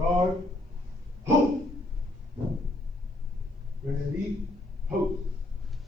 Guard, halt! Ready, halt!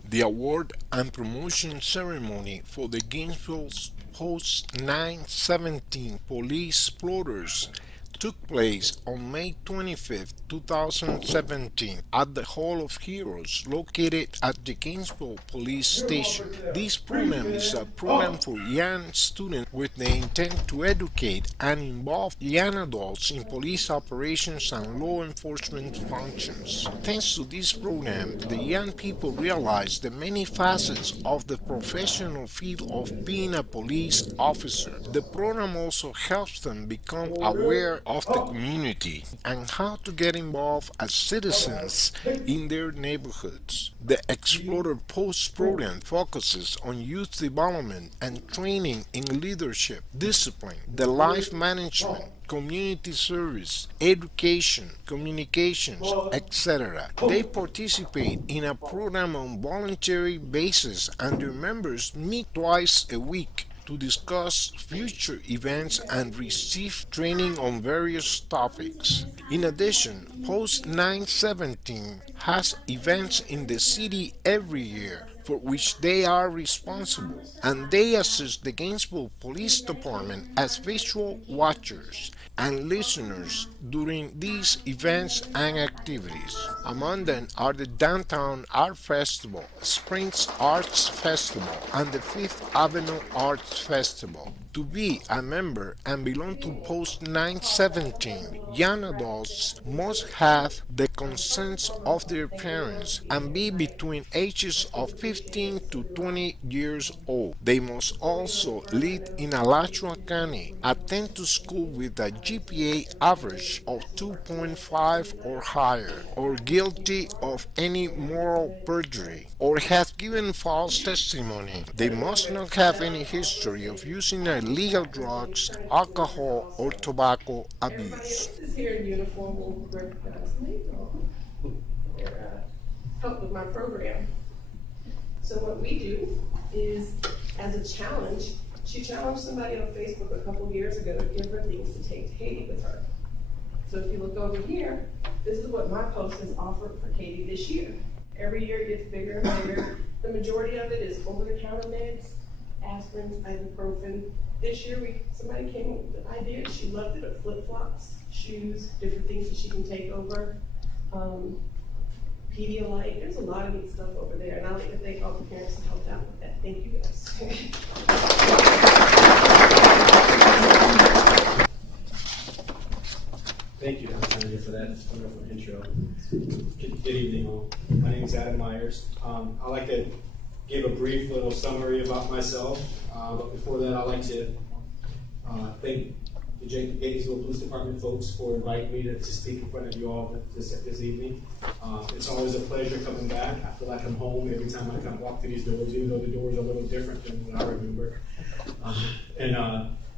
The award and promotion ceremony for the Gainesville Post 917 Police Floaters took place on May 25, 2017 at the Hall of Heroes located at the Gainesville Police Station. This program is a program for young students with the intent to educate and involve young adults in police operations and law enforcement functions. Thanks to this program, the young people realize the many facets of the professional field of being a police officer. The program also helps them become aware of the community and how to get involved as citizens in their neighborhoods. The Explorer Post program focuses on youth development and training in leadership, discipline, the life management, community service, education, communications, etc. They participate in a program on voluntary basis and their members meet twice a week to discuss future events and receive training on various topics. In addition, Post 917 has events in the city every year for which they are responsible, and they assist the Gainesville Police Department as visual watchers and listeners during these events and activities. Among them are the Downtown Art Festival, Springs Arts Festival, and the Fifth Avenue Arts Festival. To be a member and belong to Post 917, young adults must have the consent of their parents and be between ages of 15 to 20 years old. They must also live in Alachua County, attend to school with a GPA average of 2.5 or higher, or guilty of any moral perjury, or have given false testimony. They must not have any history of using illegal drugs, alcohol, or tobacco abuse. This here in uniform will recognize me. Help with my program. So what we do is, as a challenge, she challenged somebody on Facebook a couple years ago to give her things to take to Haiti with her. So if you look over here, this is what my post has offered for Katie this year. Every year it gets bigger and bigger. The majority of it is over-the-counter meds, aspirins, ibuprofen. This year somebody came up with an idea. She loved it, of flip-flops, shoes, different things that she can take over. Pedialyte, there's a lot of neat stuff over there, and I like to thank all the parents who helped out with that. Thank you guys. Thank you, Dr. Tanya, for that wonderful intro. Good evening, all. My name is Adam Myers. I'd like to give a brief little summary about myself, but before that, I'd like to thank the Gainesville Police Department folks for inviting me to speak in front of you all this evening. It's always a pleasure coming back. I feel like I'm home every time I come walk through these doors, even though the doors are a little different than what I remember.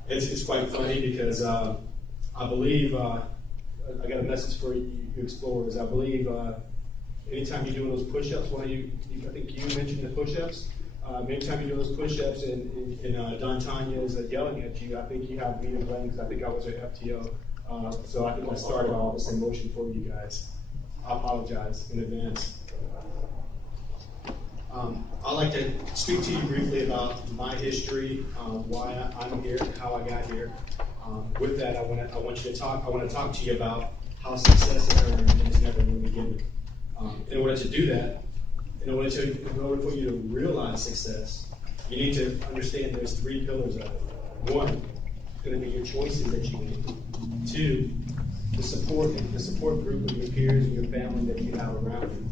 It's quite funny because I believe, I got a message for you explorers. I believe anytime you're doing those push-ups, I think you mentioned the push-ups. Anytime you do those push-ups and Don Tanya is yelling at you, I think you have me to blame because I think I was at FTO. So I think I started all this in motion for you guys. I apologize in advance. I'd like to speak to you briefly about my history, why I'm here, how I got here. With that, I want to talk to you about how success is earned and is never really given. In order to do that, in order for you to realize success, you need to understand there's three pillars of it. One, it's going to be your choices that you make. Two, the support group of your peers and your family that you have around you.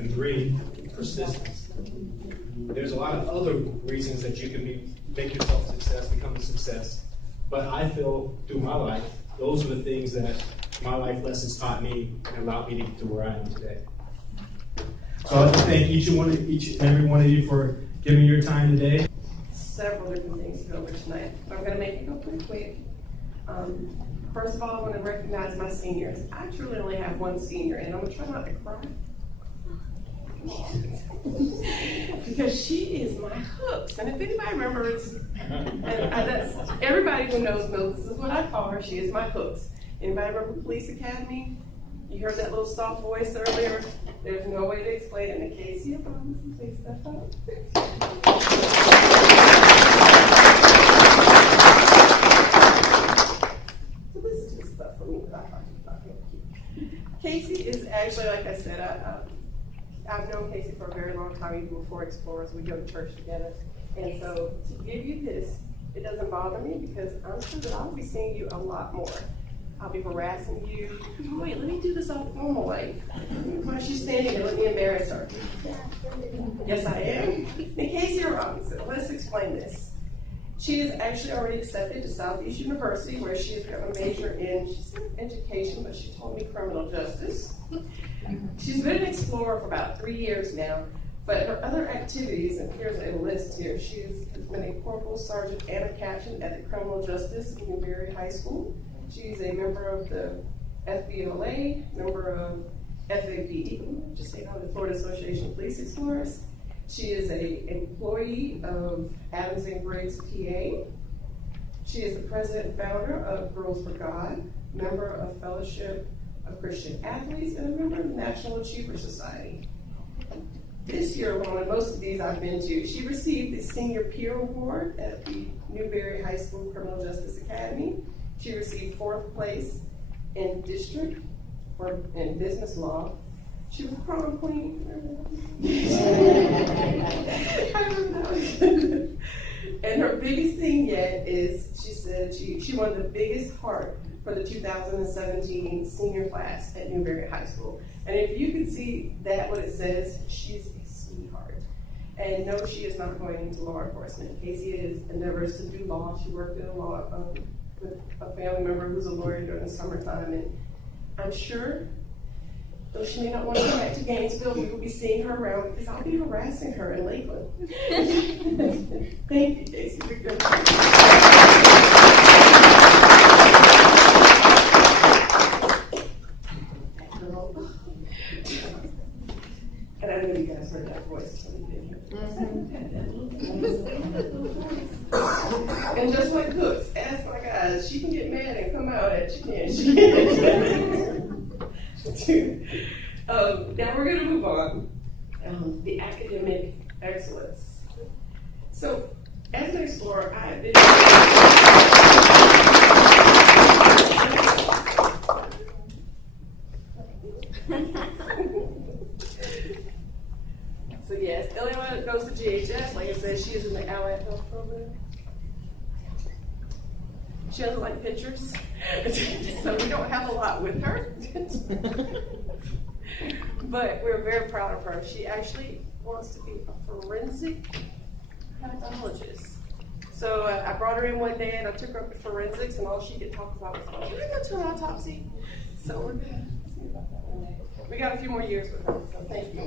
And three, persistence. There's a lot of other reasons that you can make yourself become a success. But I feel through my life, those are the things that my life lessons taught me and allowed me to get to where I am today. So I'd like to thank each and every one of you for giving your time today. Several different things to go over tonight. I'm going to make it go pretty quick. First of all, I want to recognize my seniors. I truly only have one senior, and I'm going to try not to cry. Because she is my hooks. And if anybody remembers, everybody who knows this is what I call her. She is my hooks. Anybody remember Police Academy? You heard that little soft voice earlier? There's no way to explain it. And Casey, I promise you, please step up. So this is just stuff for me that I talked about. Casey is actually, like I said, I've known Casey for a very long time, even before Explorers. We go to church together. And so to give you this, it doesn't bother me because I'm sure that I'll be seeing you a lot more. I'll be harassing you. Wait, let me do this all formal way. Why is she standing there? Let me embarrass her. Yes, I am. And Casey Robinson, let's explain this. She is actually already accepted to Southeast University, where she has got a major in, she said education, but she told me criminal justice. She's been an explorer for about 3 years now, but her other activities, and here's a list here, she has been a corporal, sergeant, and a captain at the Criminal Justice in Newberry High School. She's a member of the FBLA, member of FAPE, just say no, the Florida Association of Police Explorers. She is an employee of Adams and Briggs, PA. She is the president and founder of Girls for God, member of Fellowship of Christian Athletes, and a member of the National Achiever Society. This year alone, and most of these I've been to, she received the Senior Peer Award at the Newberry High School Criminal Justice Academy. She received 4th place in district or in business law. She was prom queen. I remember. And her biggest thing yet is she said she won the biggest heart for the 2017 senior class at Newberry High School. And if you can see that, what it says, she's a sweetheart. And no, she is not going into law enforcement. Casey is endeavors to do law. She worked in a law with a family member who's a lawyer during the summertime. And I'm sure, though she may not want to go back to Gainesville, we will be seeing her around because I'll be harassing her in Lakeland. Thank you, Casey. You're good. And I know you guys heard that voice. So you did hear it. And just like Cooks, ask my guys, she can get mad and come out at you, can't she? Now we're going to move on. The academic excellence. So, as an explorer, I have been. So yes, Eliana goes to GHS. Like I said, she is in the Allied Health Program. She doesn't like pictures, so we don't have a lot with her. But we're very proud of her. She actually wants to be a forensic pathologist. So I brought her in one day and I took her up to forensics, and all she could talk about was, "Oh, can I go to an autopsy?" So we're gonna see about that one day. We got a few more years with her, so thank you.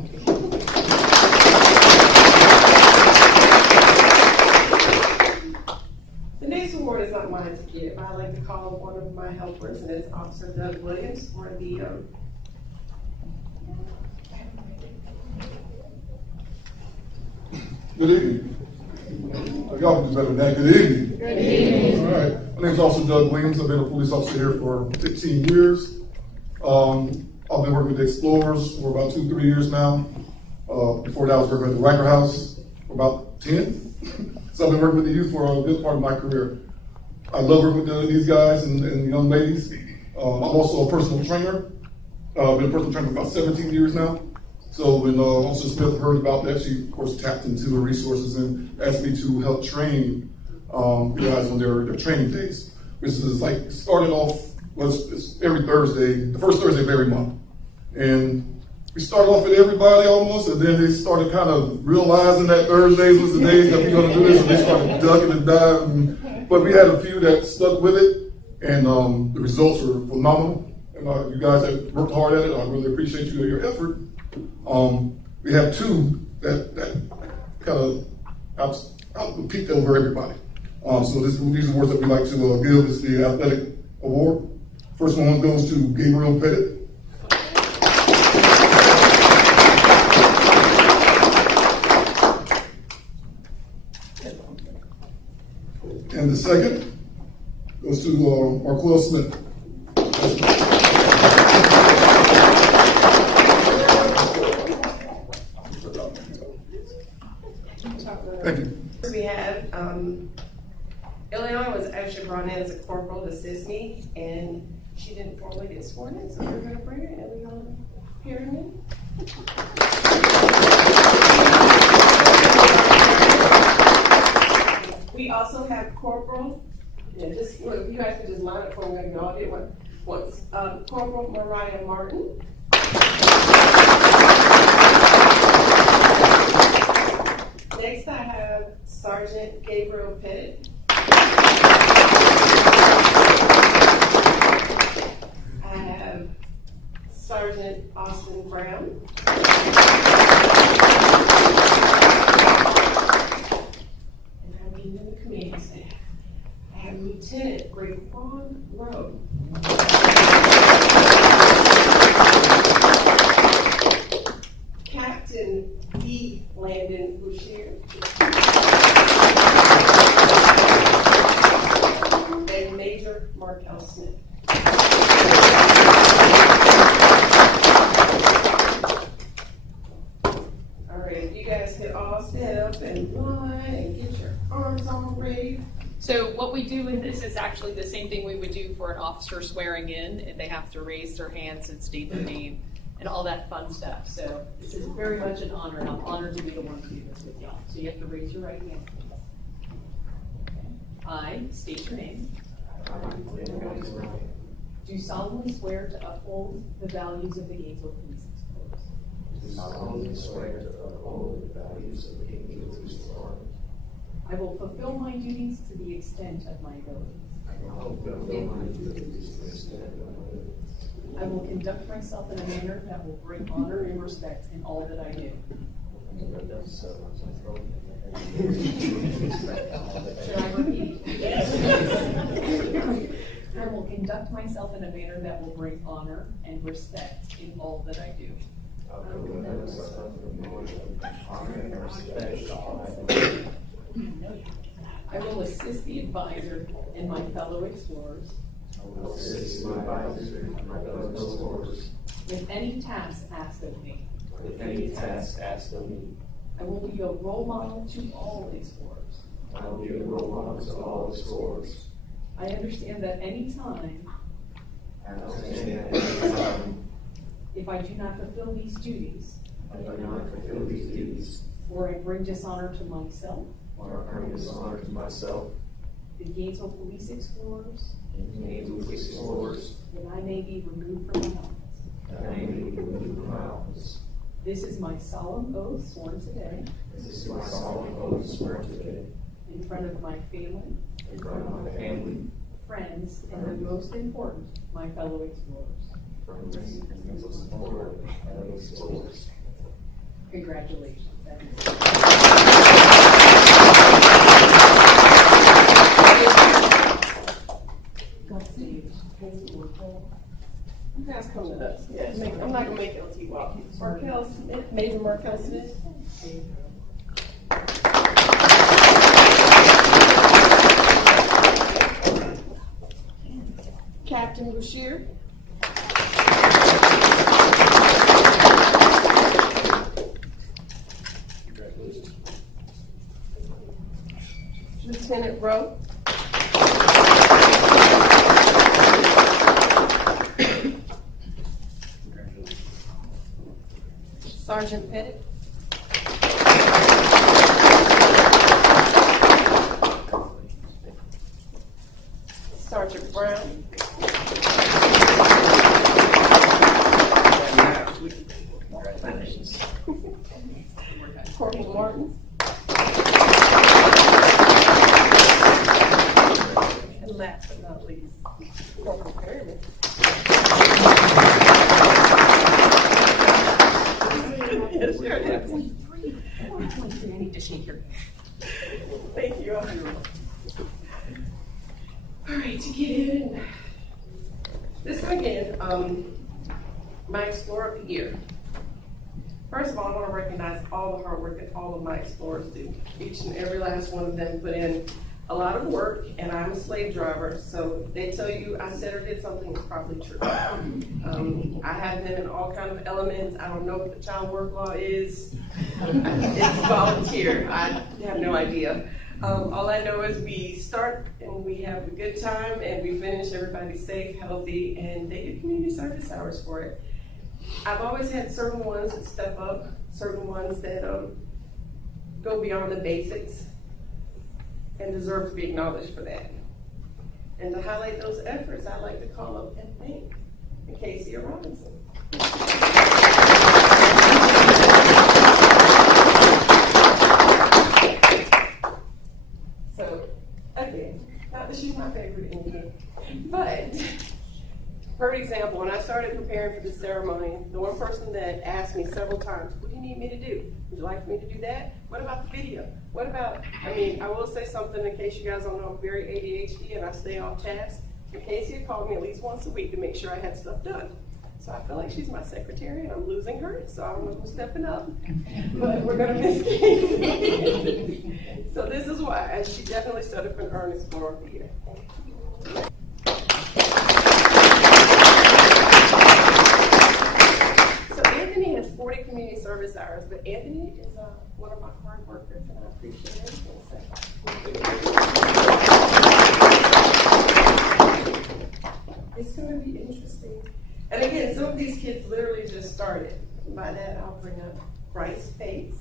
The next award is not mine to give. I like to call one of my helpers, and it's Officer Doug Williams for the Good evening. Y'all can do better than that. Good evening. Good evening. All right. My name is Officer Doug Williams. I've been a police officer here for 15 years. I've been working with the Explorers for about 2-3 years now. Before that, I was working at the Riker House for about 10. So I've been working with the youth for a good part of my career. I love working with these guys and young ladies. I'm also a personal trainer. I've been a personal trainer for about 17 years now. So when Officer Smith heard about that, she of course tapped into her resources and asked me to help train guys on their training days, which is like started off it's every Thursday, the first Thursday of every month. And we started off with everybody almost, and then they started kind of realizing that Thursdays was the days that we're going to do this, and they started ducking and diving. But we had a few that stuck with it, and the results were phenomenal. And you guys have worked hard at it. I really appreciate your effort. We have 2 that kind of peaked over everybody. So these awards that we like to give is the athletic award. First one goes to Gabriel Pettit. And the second goes to Marquel Smith. That's have, Ileana was actually brought in as a corporal to assist me, and she didn't formally get sworn in, so we're gonna bring her, Ileana Perryman. We also have Corporal, just look, you guys can just line up for me, we all did one once. Corporal Mariah Martin. Next I have Sergeant Gabriel Pettit. I have Sergeant Austin Brown. And I'm in the command staff. I have Lieutenant Raekwon Rowe. Captain E. Landon Bouchier. And Major Markel Smith. All right, you guys can all stand up and line and get your arms all ready. So what we do in this is actually the same thing we would do for an officer swearing in, and they have to raise their hands and state their name and all that fun stuff. So this is very much an honor, and I'm honored to be the one to do this with y'all. So you have to raise your right hand. I state your name. Do solemnly swear to uphold the values of the Gainesville Police Force. Do solemnly swear to uphold the values of the Gainesville Police Force. I will fulfill my duties to the extent of my abilities. I will fulfill my duties to the extent of my abilities. I will conduct myself in a manner that will bring honor and respect in all that I do. Should I repeat? I will conduct myself in a manner that will bring honor and respect in all that I do. I will assist the advisor and my fellow explorers with any task asked of me. I will be a role model to all explorers. I understand that any time, if I do not fulfill these duties, or I bring dishonor to myself, the Gainesville Police Explorers, that I may be removed from my office. This is my solemn oath sworn today. In front of my family, friends, and the most important, my fellow explorers. Congratulations. You guys come to us. Yeah, I'm not gonna make LT walk. Markel Smith, Major Markel Smith. Captain Bouchier. Lieutenant Rowe. Sergeant Pettit. Sergeant Brown. Corporal Martin. And last but not least, Corporal Perryman. Yes, sure. I need to shake your hand. Thank you. All right, to get in. This weekend, my Explorer of the Year. First of all, I want to recognize all the hard work that all of my explorers do. Each and every last one of them put in a lot of work, and I'm a slave driver, so they tell you I said or did something, it's probably true. I have been in all kinds of elements. I don't know what the child work law is. It's volunteer. I have no idea. All I know is we start and we have a good time and we finish, everybody's safe, healthy, and they get community service hours for it. I've always had certain ones that step up, certain ones that go beyond the basics and deserve to be acknowledged for that. And to highlight those efforts, I'd like to call up and thank Casey Robinson. So, again, not that she's my favorite Indian, but for example, when I started preparing for the ceremony, the one person that asked me several times, what do you need me to do? Would you like me to do that? What about the video? What about, I will say something in case you guys don't know, I'm very ADHD and I stay off task. And Casey had called me at least once a week to make sure I had stuff done. So I feel like she's my secretary and I'm losing her, so I don't know who's stepping up, but we're gonna miss Casey. So this is why, and she definitely stood up and earned Explorer of the Year. So Anthony has 40 community service hours, but Anthony is one of my hard workers and I appreciate everything. It's gonna be interesting. And again, some of these kids literally just started. By that, I'll bring up Bryce Bates.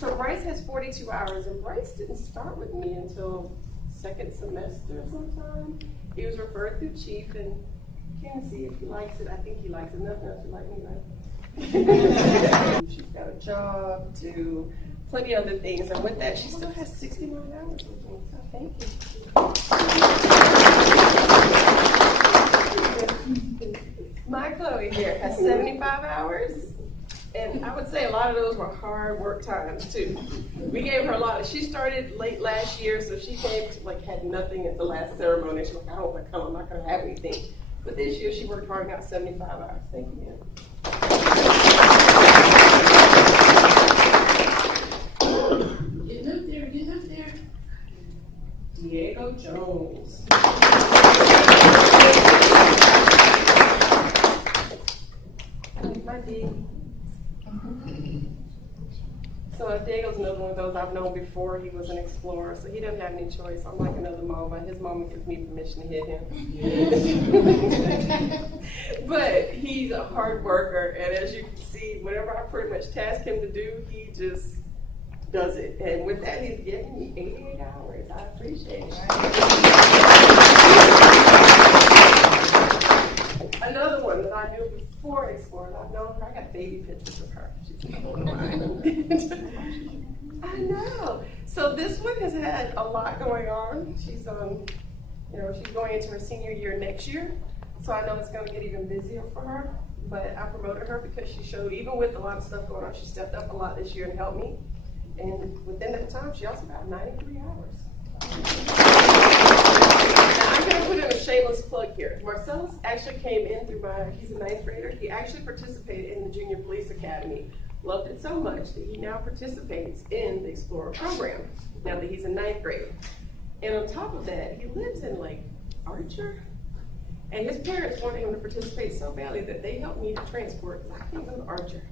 So Bryce has 42 hours, and Bryce didn't start with me until second semester sometime. He was referred through Chief, and can't see if he likes it. I think he likes it. Nothing else you like me, right? She's got a job, to plenty of other things, and with that, she still has 69 hours with me. So thank you. My Chloe here has 75 hours, and I would say a lot of those were hard work times too. We gave her a lot. She started late last year, so she came to, had nothing at the last ceremony. She's like, I don't want to come, I'm not going to have anything. But this year she worked hard and got 75 hours. Thank you, ma'am. Getting up there, getting up there. Diego Jones. My D. So Diego's another one of those I've known before. He was an explorer, so he doesn't have any choice. I'm like another mama. His mama gives me permission to hit him. But he's a hard worker, and as you can see, whatever I pretty much task him to do, he just does it. And with that, he's giving me 88 hours. I appreciate it. Another one that I knew before exploring, I've known her. I got baby pictures of her. She's I know. So this one has had a lot going on. She's she's going into her senior year next year. So I know it's going to get even busier for her. But I promoted her because she showed, even with a lot of stuff going on, she stepped up a lot this year and helped me. And within that time, she also got 93 hours. Now, I'm going to put in a shameless plug here. Marcellus actually came in through he's a 9th grader. He actually participated in the Junior Police Academy. Loved it so much that he now participates in the Explorer program, now that he's a 9th grader. And on top of that, he lives in Archer. And his parents wanted him to participate so badly that they helped me to transport, because I can't go to Archer.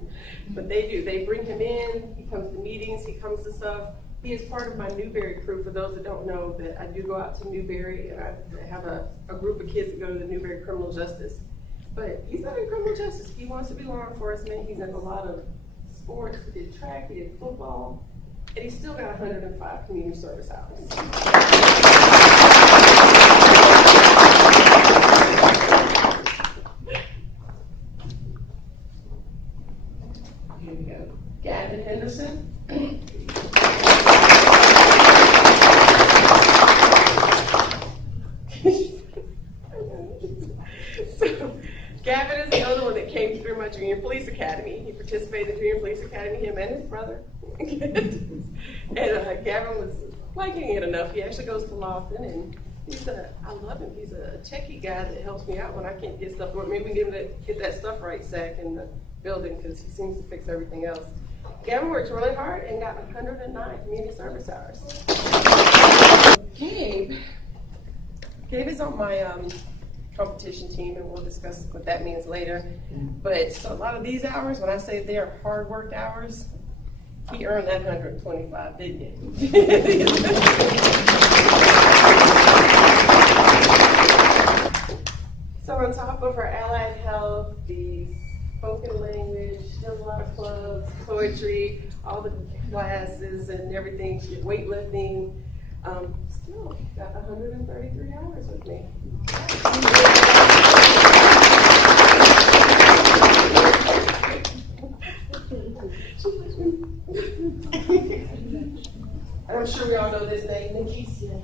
But they do. They bring him in, he comes to meetings, he comes to stuff. He is part of my Newberry crew. For those that don't know, that I do go out to Newberry, and I have a group of kids that go to the Newberry Criminal Justice. But he's not in criminal justice. He wants to be law enforcement. He's in a lot of sports. He did track, he did football, and he's still got 105 community service hours. Here we go. Gavin Henderson. So, Gavin is another one that came through my Junior Police Academy. He participated in the Junior Police Academy, him and his brother. And Gavin was liking it enough. He actually goes to Lawton, and I love him. He's a techie guy that helps me out when I can't get stuff. Maybe we can get that stuff right, Zach, in the building, because he seems to fix everything else. Gavin works really hard and got 109 community service hours. Gabe is on my competition team, and we'll discuss what that means later. But so a lot of these hours, when I say they're hard work hours, he earned that 125, didn't he? So on top of her allied health, the spoken language, she does a lot of clubs, poetry, all the classes and everything, she did weightlifting. Still got 133 hours with me. And I'm sure we all know this name, Nikesia.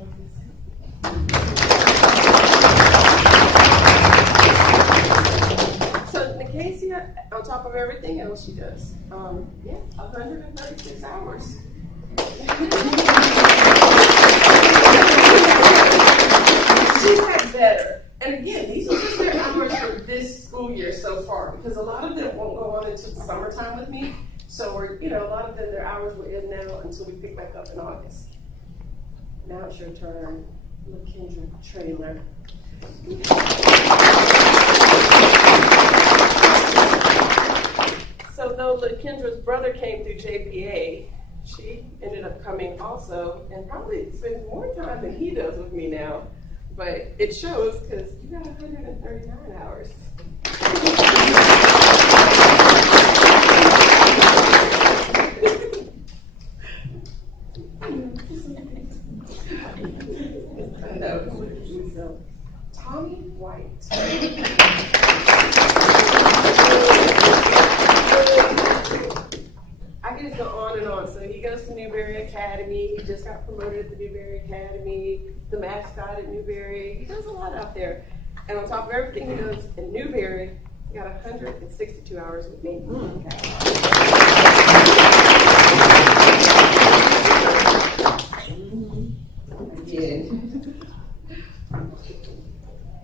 So Nikesia, on top of everything else she does, 136 hours. She's had better. And again, these are just their hours for this school year so far, because a lot of them won't go on into the summertime with me. So we're, a lot of them, their hours were in now until we pick back up in August. Now it's your turn, LaKendra Trailer. So though LaKendra's brother came through JPA, she ended up coming also, and probably spends more time than he does with me now. But it shows because you got 139 hours. I know. So, Tommy White. I can just go on and on. So he goes to Newberry Academy. He just got promoted at the Newberry Academy, the mascot at Newberry. He does a lot out there. And on top of everything he does in Newberry, he got 162 hours with me. Again.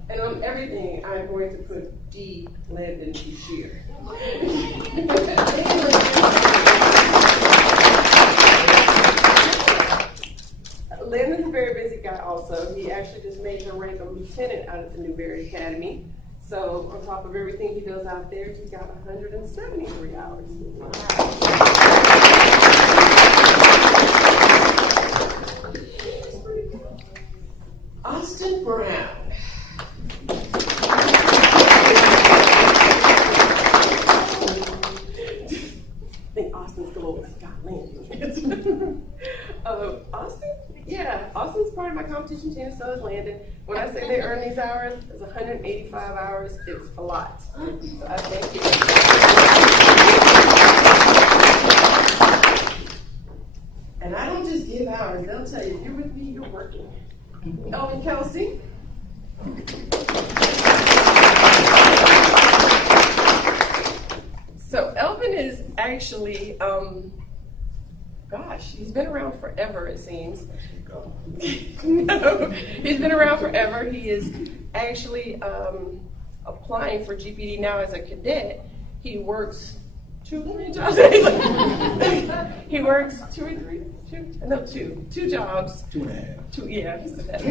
And on everything, I'm going to put D. Landon Shear. Landon's a very busy guy also. He actually just made her rank a lieutenant out of the Newberry Academy. So on top of everything he does out there, he's got 173 hours. Austin Brown. I think Austin's the lowest got Landon. Austin? Yeah, Austin's part of my competition team, so is Landon. When I say they earn these hours, it's 185 hours. It's a lot. So I thank you. And I don't just give hours. They'll tell you, you're with me, you're working. Elvin Kelsey. So Elvin is actually, he's been around forever, it seems. No, he's been around forever. He is actually applying for GPD now as a cadet. He works two jobs. He works two jobs. 2.5. Two, yeah, he said that.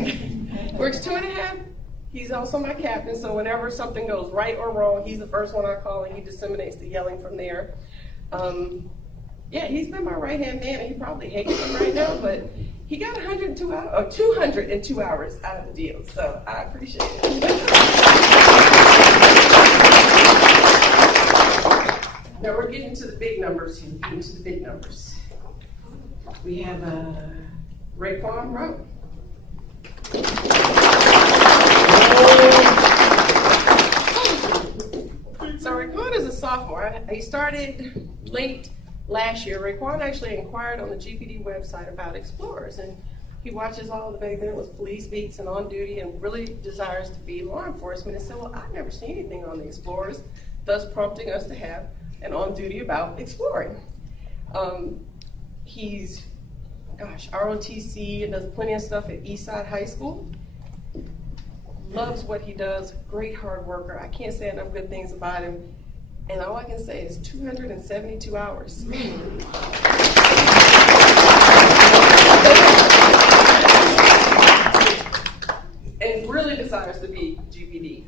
Works 2.5. He's also my captain, so whenever something goes right or wrong, he's the first one I call, and he disseminates the yelling from there. Yeah, he's been my right-hand man, and he probably hates him right now, but he got 202 hours out of the deal, so I appreciate it. Now we're getting to the big numbers here. Getting to the big numbers. We have Raekwon Rowe. So Raekwon is a sophomore. He started late last year. Raekwon actually inquired on the GPD website about Explorers, and he watches all the back then was police beats and on duty, and really desires to be law enforcement. And said, "Well, I've never seen anything on the Explorers," thus prompting us to have an on duty about exploring. He's, ROTC and does plenty of stuff at Eastside High School. Loves what he does. Great hard worker. I can't say enough good things about him. And all I can say is 272 hours. And really desires to be GPD.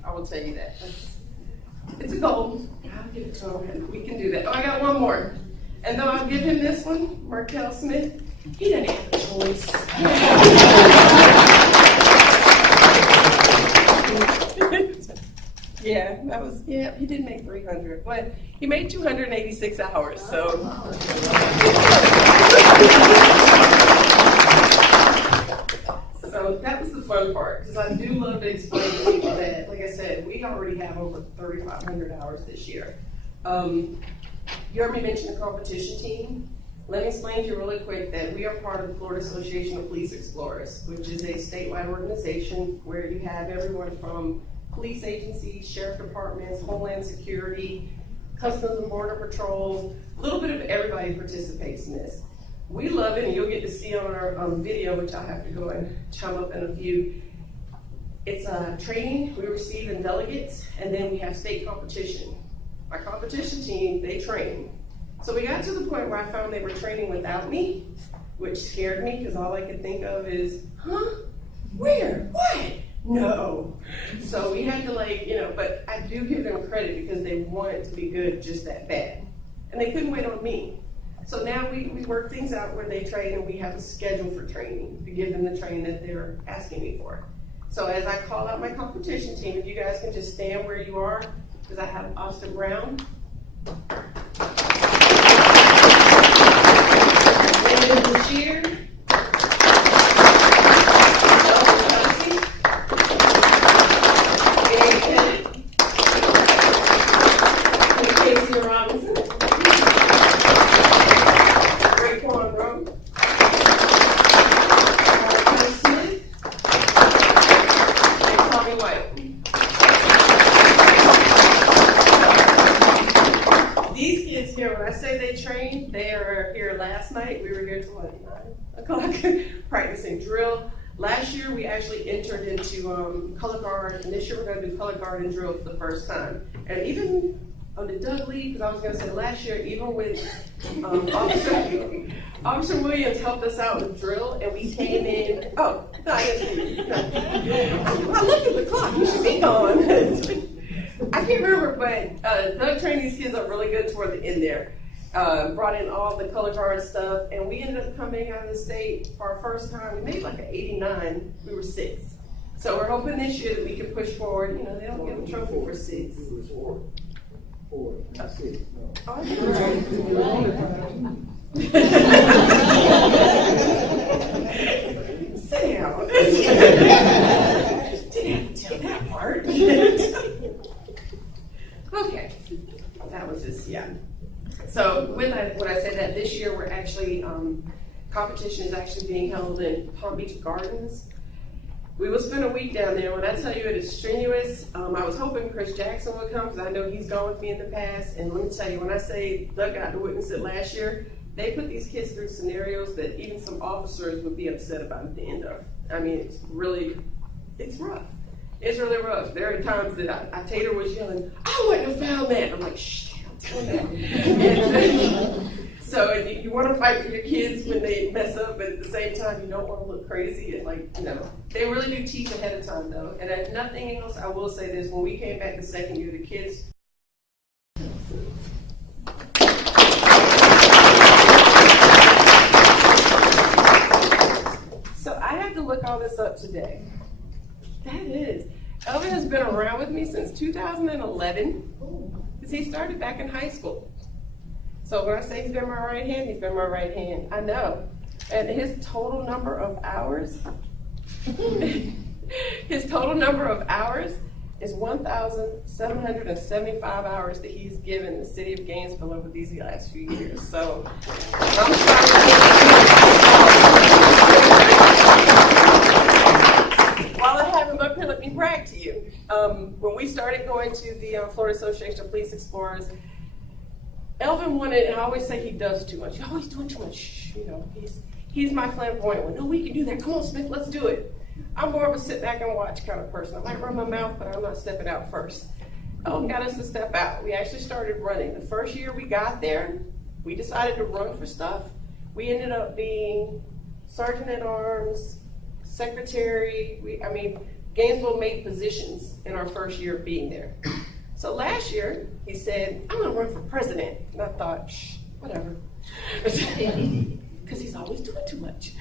So we can do that. Oh, I got one more. And though I'll give him this one, Markel Smith, he didn't have a choice. Yeah, he did make 300, but he made 286 hours, so. So that was the fun part, because I do love to explain to people that, like I said, we already have over 3,500 hours this year. You heard me mention the competition team. Let me explain to you really quick that we are part of the Florida Association of Police Explorers, which is a statewide organization where you have everyone from police agencies, sheriff departments, homeland security, customs and border patrol, a little bit of everybody participates in this. We love it, and you'll get to see on our video, which I'll have to go and chime up in a few. It's training we receive in delegates, and then we have state competition. Our competition team, they train. So we got to the point where I found they were training without me, which scared me, because all I could think of is, huh? Where? What? No. So we had to but I do give them credit because they wanted to be good just that bad. And they couldn't wait on me. So now we work things out where they train, and we have a schedule for training to give them the training that they're asking me for. So as I call out my competition team, if you guys can just stand where you are, because I have Austin Brown. David Bashir. We were here till 9 o'clock practicing drill. Last year we actually entered into color guard, and this year we're going to do color guard and drill for the first time. And even under Doug Lee, because I was going to say last year, even with Officer Williams helped us out with drill, and we came in. Oh, no, I looked at the clock. You should be gone. I can't remember, but Doug trained these kids up really good toward the end there. Brought in all the color guard stuff, and we ended up coming out of the state for our first time. We made like an 89. We were 6. So we're hoping this year that we can push forward. You know, they don't give a trophy for 6. It was 4. 4, not 6. No. Oh, sit down. Didn't have to tell that part. Okay, that was just, yeah. So when I said that this year we're actually, competition is actually being held in Palm Beach Gardens. We will spend a week down there. When I tell you it is strenuous, I was hoping Chris Jackson would come because I know he's gone with me in the past. And let me tell you, when I say Doug got to witness it last year, they put these kids through scenarios that even some officers would be upset about at the end of. I mean, it's rough. It's really rough. There are times that Tater was yelling, I wouldn't have found that. I'm like, shh. So you want to fight for your kids when they mess up, but at the same time you don't want to look crazy. And they really do teach ahead of time though. And if nothing else, I will say this: when we came back the second year, the kids. So I had to look all this up today. That is, Elvin has been around with me since 2011. He started back in high school. So when I say he's been my right hand, he's been my right hand. I know. And his total number of hours, is 1,775 hours that he's given the city of Gainesville over these last few years. So I'm while I have him up here, let me brag to you. When we started going to the Florida Association of Police Explorers, Elvin wanted, and I always say he does too much. You're always doing too much. Shh, he's my flamboyant one. No, we can do that. Come on, Smith, let's do it. I'm more of a sit back and watch kind of person. I might run my mouth, but I'm not stepping out first. Elvin got us to step out. We actually started running. The first year we got there, we decided to run for stuff. We ended up being sergeant at arms, secretary. Gainesville made positions in our first year of being there. So last year, he said, I'm gonna run for president. And I thought, whatever. Because he's always doing too much.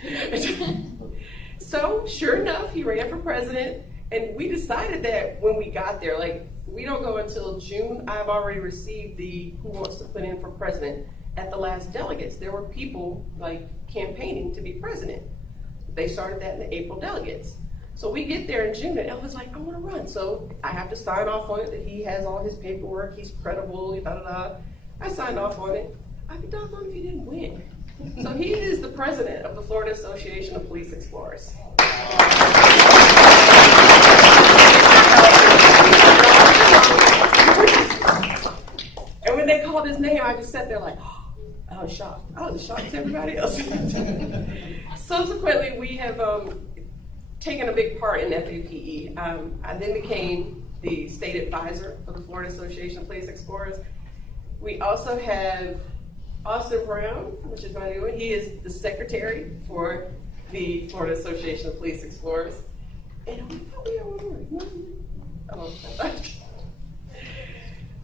So sure enough, he ran for president. And we decided that when we got there, like, we don't go until June. I've already received the who wants to put in for president. At the last delegates, there were people like campaigning to be president. They started that in the April delegates. So we get there in June and Elvin's like, I want to run. So I have to sign off on it that he has all his paperwork, he's credible, da da da. I signed off on it. I'd be doggone if he didn't win. So he is the president of the Florida Association of Police Explorers. And when they called his name, I just sat there like, oh, I was shocked. I was as shocked as everybody else. Subsequently, we have taken a big part in FAPE. I then became the state advisor for the Florida Association of Police Explorers. We also have Austin Brown, which is my new one. He is the secretary for the Florida Association of Police Explorers. And we are one more.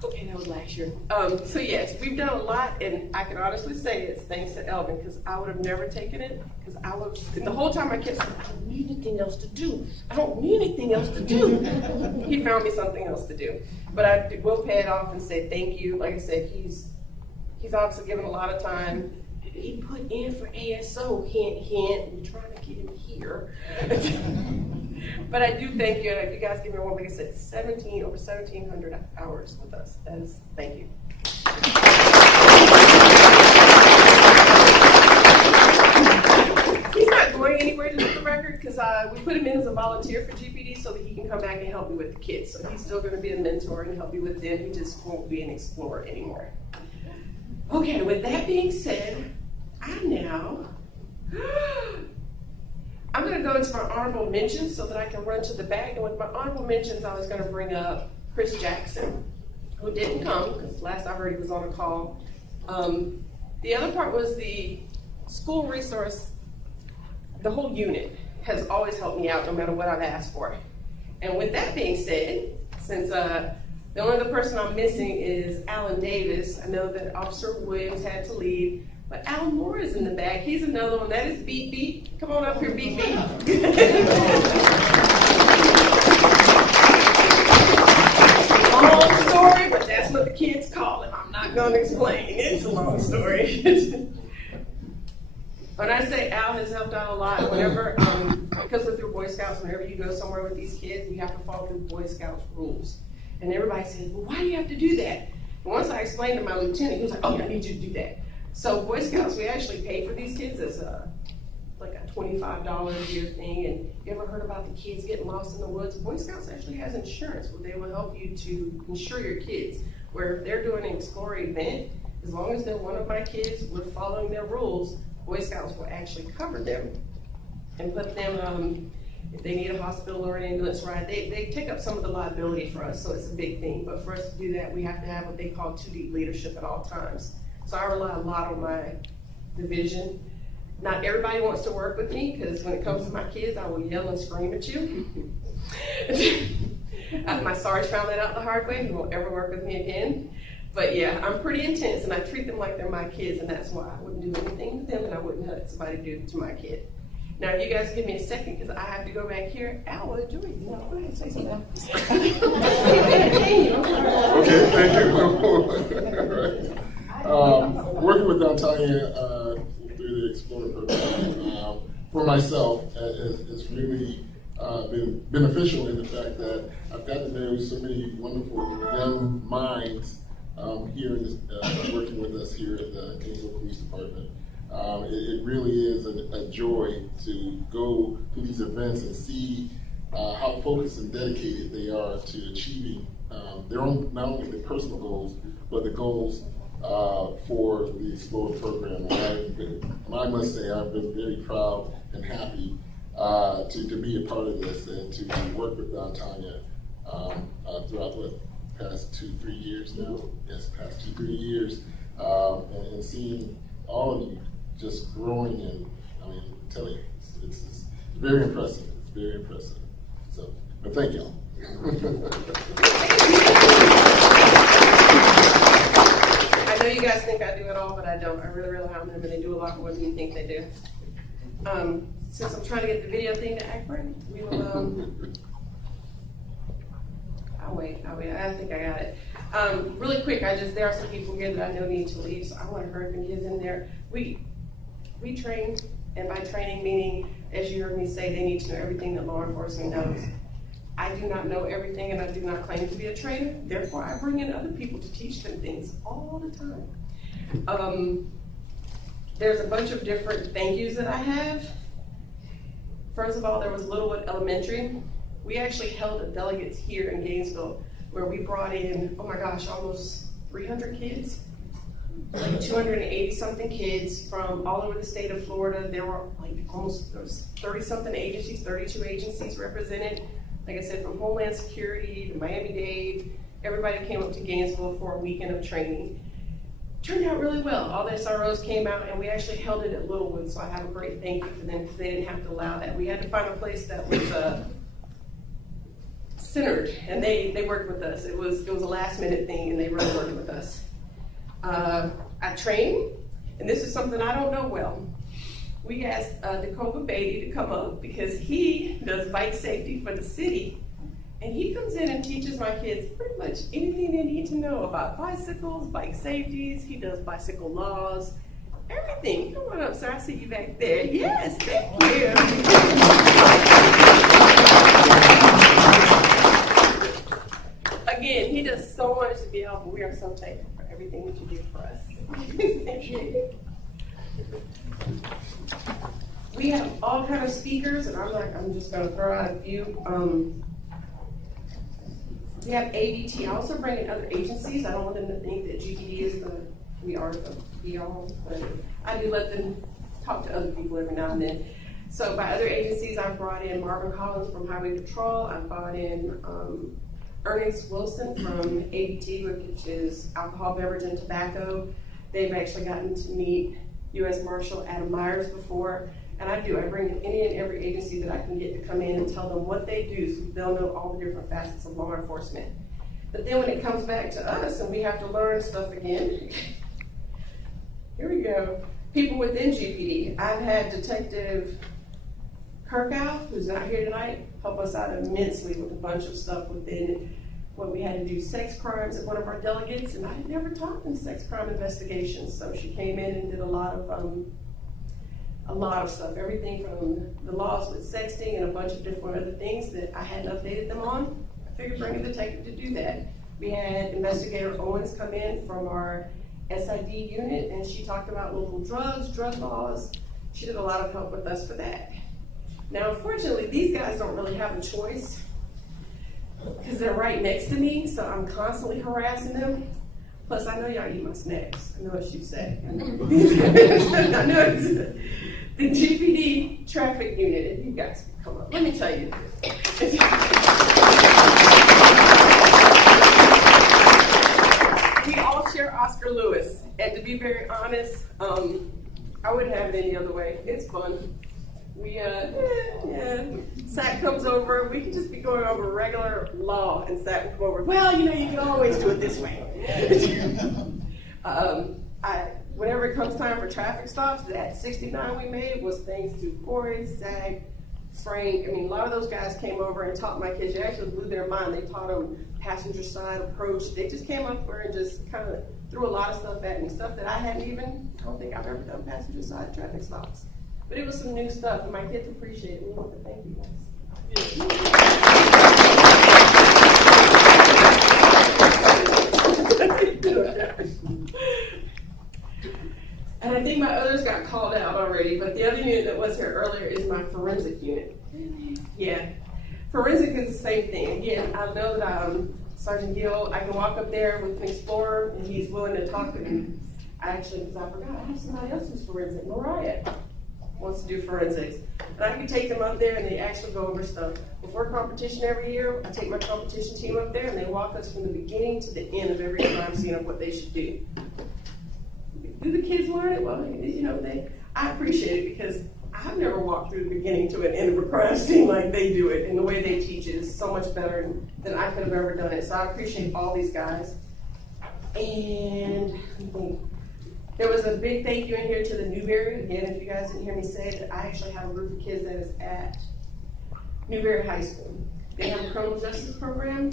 Okay, that was last year. So yes, we've done a lot, and I can honestly say it's thanks to Elvin, because I would have never taken it, because I was, the whole time I kept saying, I don't need anything else to do. I don't need anything else to do. He found me something else to do. But I will pay it off and say thank you. Like I said, he's obviously given a lot of time. He put in for ASO, hint, hint, we're trying to get him here. But I do thank you, and if you guys give me one, like I said, over 1,700 hours with us. That is, thank you. He's not going anywhere to do the record, because we put him in as a volunteer for GPD so that he can come back and help me with the kids. So he's still going to be a mentor and help me with them. He just won't be an explorer anymore. Okay, with that being said, I'm going to go into my honorable mentions so that I can run to the back. And with my honorable mentions, I was going to bring up Chris Jackson, who didn't come, because last I heard he was on a call. The other part was the school resource. The whole unit has always helped me out no matter what I've asked for. And with that being said, since the only other person I'm missing is Alan Davis, I know that Officer Williams had to leave. But Al Moore is in the back. He's another one. That is Beep Beep. Come on up here, Beep Beep. Long story, but that's what the kids call it. I'm not going to explain. It's a long story. When I say Al has helped out a lot, whenever, because we're through Boy Scouts, whenever you go somewhere with these kids, we have to follow through Boy Scouts rules. And everybody says, well, why do you have to do that? And once I explained to my lieutenant, he was like, oh, I need you to do that. So Boy Scouts, we actually pay for these kids as like a $25 a year thing. And you ever heard about the kids getting lost in the woods? Boy Scouts actually has insurance where they will help you to insure your kids. Where if they're doing an Explorer event, as long as they're one of my kids, we're following their rules, Boy Scouts will actually cover them and put them, if they need a hospital or an ambulance ride, they take up some of the liability for us, so it's a big thing. But for us to do that, we have to have what they call 2D leadership at all times. So I rely a lot on my division. Not everybody wants to work with me, because when it comes to my kids, I will yell and scream at you. My Sarge found that out the hard way. He won't ever work with me again. But yeah, I'm pretty intense, and I treat them like they're my kids, and that's why I wouldn't do anything to them that I wouldn't let somebody do to my kid. Now, if you guys give me a second, because I have to go back here. Al, what did you read? No, go ahead and say something. Okay, thank you. Working with Tanya through the Explorer program, for myself, it's really been beneficial in the fact that I've gotten to know so many wonderful young minds here in this, working with us here at the Gainesville Police Department. It really is a joy to go to these events and see how focused and dedicated they are to achieving their own, not only their personal goals, but the goals for the Explorer program. And I must say I've been very proud and happy to be a part of this and to work with Tanya throughout the past 2-3 years now. Yes, past 2-3 years, and seeing all of you just growing, and I mean, I'm telling you, it's very impressive. It's very impressive. So, but thank y'all. I know you guys think I do it all, but I don't. I really rely on them, and they do a lot more than you think they do. Since I'm trying to get the video thing to act right, we will, I'll wait. I think I got it. Really quick, there are some people here that I know need to leave, so I want to hurry the kids in there. We train, and by training meaning, as you heard me say, they need to know everything that law enforcement knows. I do not know everything, and I do not claim to be a trainer. Therefore, I bring in other people to teach them things all the time. There's a bunch of different thank yous that I have. First of all, there was Littlewood Elementary. We actually held a delegates here in Gainesville where we brought in, oh my gosh, almost 300 kids. Like 280 something kids from all over the state of Florida. There were there was 30 something agencies, 32 agencies represented. Like I said, from Homeland Security to Miami-Dade, everybody came up to Gainesville for a weekend of training. Turned out really well. All the SROs came out, and we actually held it at Littlewood, so I have a great thank you for them because they didn't have to allow that. We had to find a place that was centered, and they worked with us. It was a last minute thing, and they really worked with us. I train, and this is something I don't know well. We asked Dakota Beatty to come up because he does bike safety for the city, and he comes in and teaches my kids pretty much anything they need to know about bicycles, bike safeties. He does bicycle laws, everything. Come on up, sir. I see you back there. Yes, thank you. Again, he does so much to be helpful. We are so thankful for everything that you do for us. Thank you. We have all kind of speakers, and I'm just going to throw out a few. We have ADT. I also bring in other agencies. I don't want them to think that GPD is we are the be-all, but I do let them talk to other people every now and then. So by other agencies, I've brought in Marvin Collins from Highway Patrol. I've brought in Ernest Wilson from ADT, which is Alcohol, Beverage, and Tobacco. They've actually gotten to meet U.S. Marshal Adam Myers before. And I bring in any and every agency that I can get to come in and tell them what they do so they'll know all the different facets of law enforcement. But then when it comes back to us and we have to learn stuff again, here we go. People within GPD. I've had Detective Kirkow, who's not here tonight, help us out immensely with a bunch of stuff within when we had to do sex crimes at one of our delegates, and I had never taught them sex crime investigations. So she came in and did a lot of stuff, everything from the laws with sexting and a bunch of different other things that I hadn't updated them on. I figured bring a detective to do that. We had Investigator Owens come in from our SID unit, and she talked about local drugs, drug laws. She did a lot of help with us for that. Now, unfortunately, these guys don't really have a choice because they're right next to me, so I'm constantly harassing them. Plus, I know y'all eat my snacks. I know what she'd say. I know it's the GPD traffic unit. If you guys can come up, let me tell you this. We all share Oscar Lewis, and to be very honest, I wouldn't have it any other way. It's fun. We, SAC comes over, we can just be going over regular law, and SAC will come over, well, you can always do it this way. Whenever it comes time for traffic stops, that 69 we made was thanks to Corey, SAC, Frank. A lot of those guys came over and taught my kids. It actually blew their mind. They taught them passenger side approach. They just came up there and just kind of threw a lot of stuff at me, stuff that I don't think I've ever done passenger side traffic stops. But it was some new stuff, and my kids appreciate it. We want to thank you guys. And I think my others got called out already, but the other unit that was here earlier is my forensic unit. Yeah, forensic is the same thing. Again, I know that Sergeant Gill, I can walk up there with an explorer, and he's willing to talk to me. Because I forgot, I have somebody else who's forensic, Mariah wants to do forensics. And I can take them up there and they actually go over stuff. Before competition every year, I take my competition team up there and they walk us from the beginning to the end of every crime scene of what they should do. Do the kids learn it? Well, I appreciate it because I I've never walked through the beginning to an end of a crime scene like they do it, and the way they teach it is so much better than I could have ever done it. So I appreciate all these guys. And there was a big thank you in here to the Newberry. Again, if you guys didn't hear me say it, I actually have a group of kids that is at Newberry High School. They have a criminal justice program.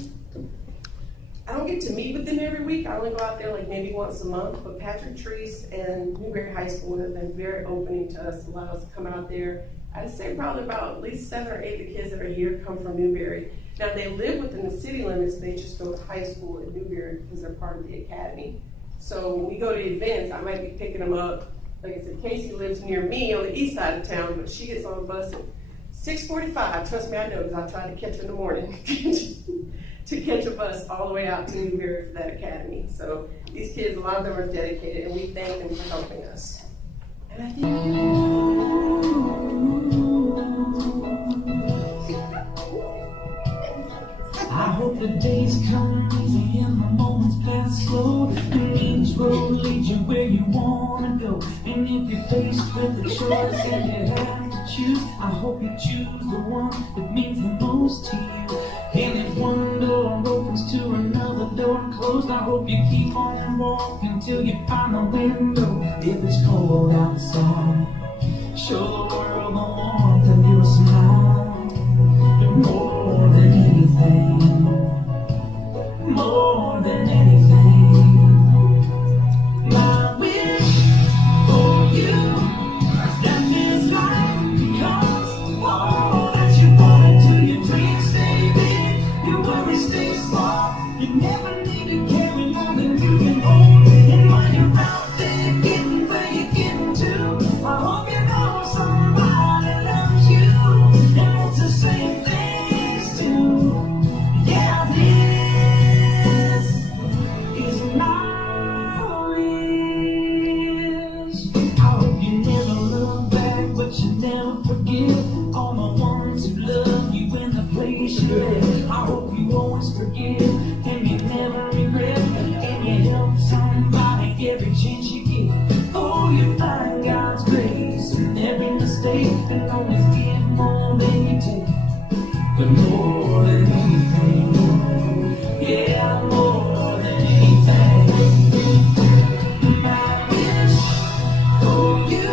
I don't get to meet with them every week. I only go out there like maybe once a month. But Patrick Treese and Newberry High School have been very opening to us, allow us to come out there. I'd say probably about at least 7 or 8 of the kids that are here come from Newberry. Now they live within the city limits. They just go to high school at Newberry because they're part of the academy. So when we go to events, I might be picking them up. Like I said, Casey lives near me on the east side of town, but she gets on the bus at 6:45. Trust me, I know, because I try to catch her in the morning to catch a bus all the way out to Newberry for that academy. So these kids, a lot of them are dedicated, and we thank them for helping us. And I think I hope the days come easy and the moments pass slow, and each road leads you where you wanna go. And if you're faced with a choice and you have to choose, I hope you choose the one that means the most to you. And if one door opens to another door closed, I hope you keep on walking till you find the window. If it's cold outside, show the world the warmth of your smile. But more than anything, more than anything, my wish for you is that this life becomes all that you wanted to. Your dreams stay big, your worries stay small. You never need to carry more than you can hold. And while you're out there getting where you're getting to, I hope you know somebody loves you and wants the same things too. Yeah, this is my wish. I hope you never look back, but you never forget all the ones who love you in the place you live. I hope you always forgive and you never regret, and you help somebody every chance you get. Oh, you find God's grace in every mistake, and always give more than you take. But more than anything, yeah, more than anything, my wish for you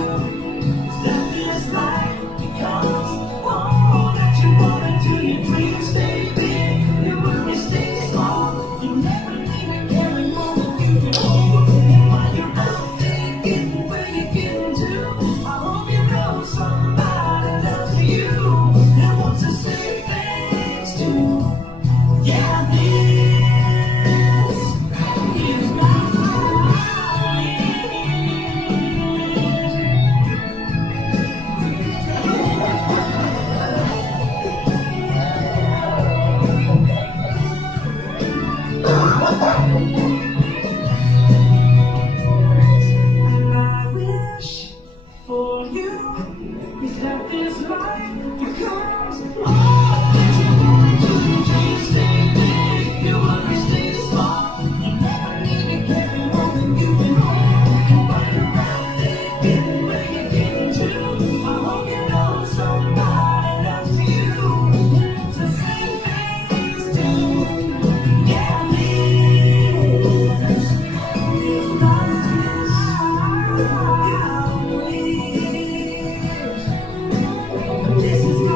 is that this life becomes all that you wanted to. Your dreams stay big, your worries stay small. You never need to carry more than you can hold. And while you're out there getting where you're getting to, I hope you know somebody loves you and wants to say thanks to. Yeah, this is my My wish for you is that this life becomes all that you want to. Your dreams stay big, your worries stay small. You never need to carry more than you can hold. And while you're out there getting where you're getting to, I hope you know somebody loves you and wants the same things too. Yeah, this is my wish. This is my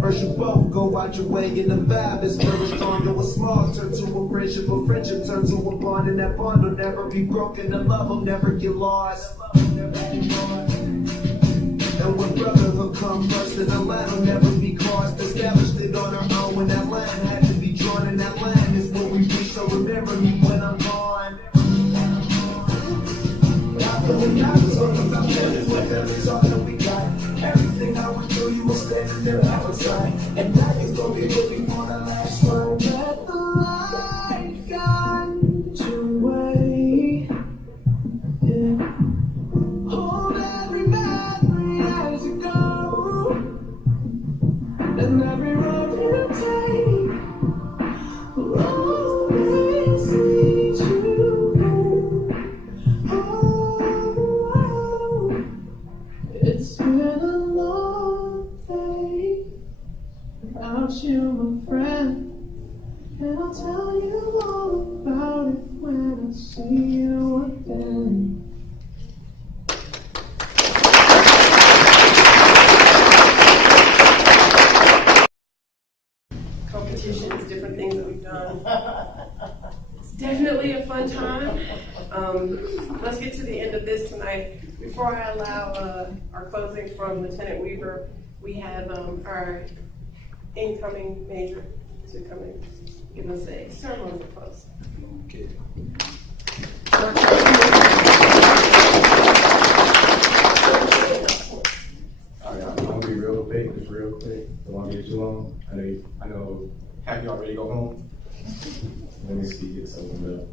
First you both go out your way and the vibe is very strong. Though a small turn to a friendship turn to a bond, and that bond will never be broken. The love will never get lost. And when brotherhood come first, then the line will never be crossed. Established it on our own when that line had to be drawn, and that line is what we reach. So remember me when I'm gone. When I was on about feelings, what feelings all that we got. Everything I went through, you were standing there outside. And now you're gonna be looking for the last one. Let the light guide to definitely a fun time. Let's get to the end of this tonight. Before I allow our closing from Lieutenant Weaver, we have our incoming major to come and give us a ceremonial close. Okay. I'm gonna be real quick, just real quick. Don't want to get too long. I know half of y'all ready to go home. Let me see, get something up.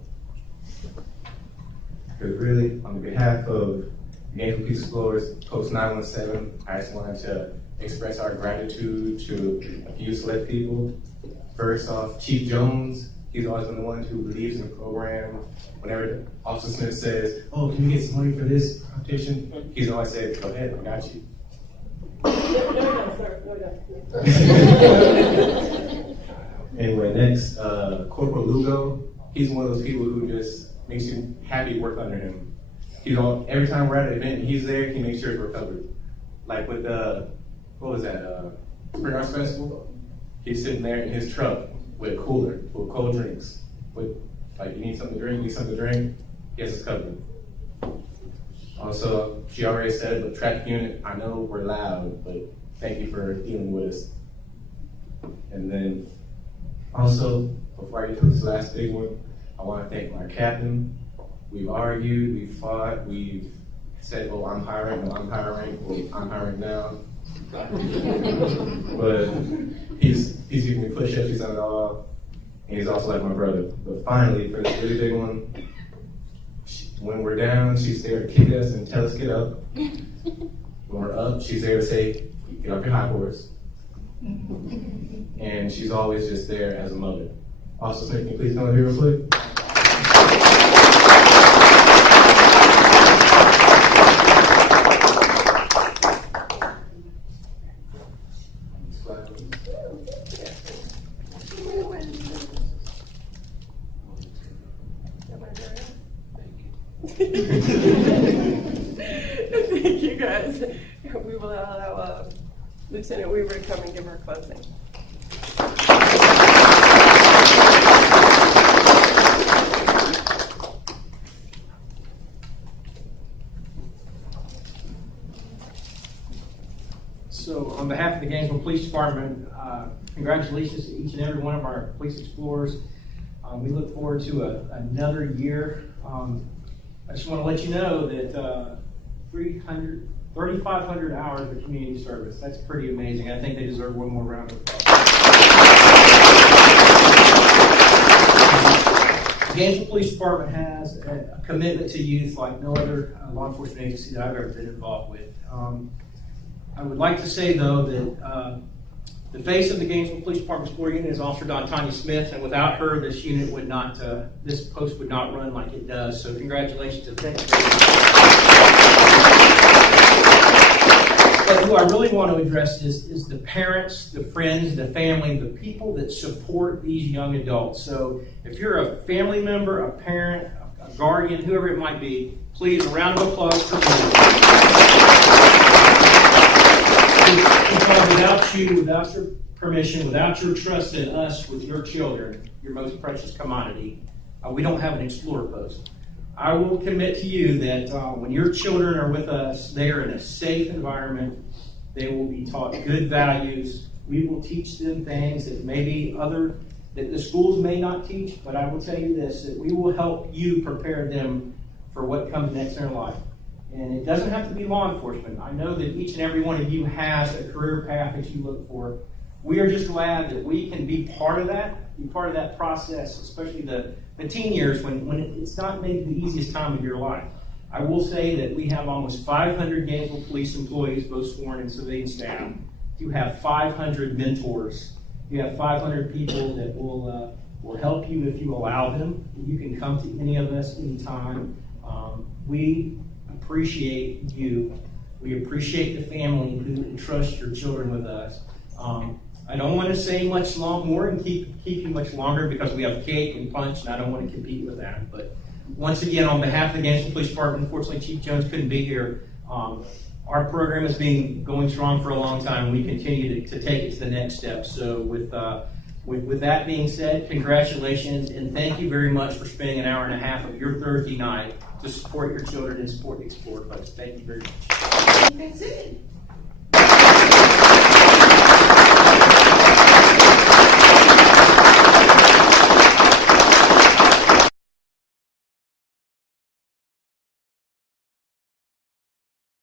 Because really, on behalf of Gainesville Police Explorers, Post 917, I just wanted to express our gratitude to a few select people. First off, Chief Jones. He's always been the one who believes in the program. Whenever Officer Smith says, "Oh, can we get some money for this competition?" He's always said, "Go ahead, I got you." No, sir. No. Anyway, next, Corporal Lugo. He's one of those people who just makes you happy to work under him. Every time we're at an event and he's there, he makes sure we're covered. Like with what was that, Spring Arts Festival? He's sitting there in his truck with a cooler full of cold drinks. With, like, you need something to drink, he has us covered. Also, she already said, but traffic unit, I know we're loud, but thank you for dealing with us. And then, also, before I get to this last big one, I want to thank my captain. We've argued, we've fought, we've said, "Oh, I'm hiring," "No, I'm hiring," "Well, I'm hiring now." But he's giving me push-ups, he's done it all, and he's also like my brother. But finally, for this really big one, when we're down, she's there to kick us and tell us get up. When we're up, she's there to say, "Get off your high horse." And she's always just there as a mother. Also, Smith, can you please come up here real quick? Thank you, guys. We will allow Lieutenant Weaver to come and give her closing. So on behalf of the Gainesville Police Department, congratulations to each and every one of our police explorers. We look forward to another year. I just want to let you know that 3,500 hours of community service. That's pretty amazing. I think they deserve one more round of applause. The Gainesville Police Department has a commitment to youth like no other law enforcement agency that I've ever been involved with. I would like to say, though, that the face of the Gainesville Police Department Explorer Unit is Officer Tanya Smith, and without her, this unit would not, this post would not run like it does. So congratulations and thank you. But who I really want to address is the parents, the friends, the family, the people that support these young adults. So if you're a family member, a parent, a guardian, whoever it might be, please, a round of applause for them. Because without you, without your permission, without your trust in us with your children, your most precious commodity, we don't have an Explorer post. I will commit to you that when your children are with us, they are in a safe environment. They will be taught good values. We will teach them things that that the schools may not teach, but I will tell you this, that we will help you prepare them for what comes next in their life. And it doesn't have to be law enforcement. I know that each and every one of you has a career path that you look for. We are just glad that we can be part of that process, especially the teen years when it's not maybe the easiest time of your life. I will say that we have almost 500 Gainesville police employees, both sworn and civilian staff. You have 500 mentors. You have 500 people that will help you if you allow them. You can come to any of us anytime. We appreciate you. We appreciate the family who entrust your children with us. I don't want to say much more and keep you much longer because we have cake and punch, and I don't want to compete with that. But once again, on behalf of the Gainesville Police Department, unfortunately Chief Jones couldn't be here. Our program has been going strong for a long time. We continue to take it to the next step. So with With that being said, congratulations and thank you very much for spending an hour and a half of your Thursday night to support your children and support the Explorer Post. Thank you very much. You can sit.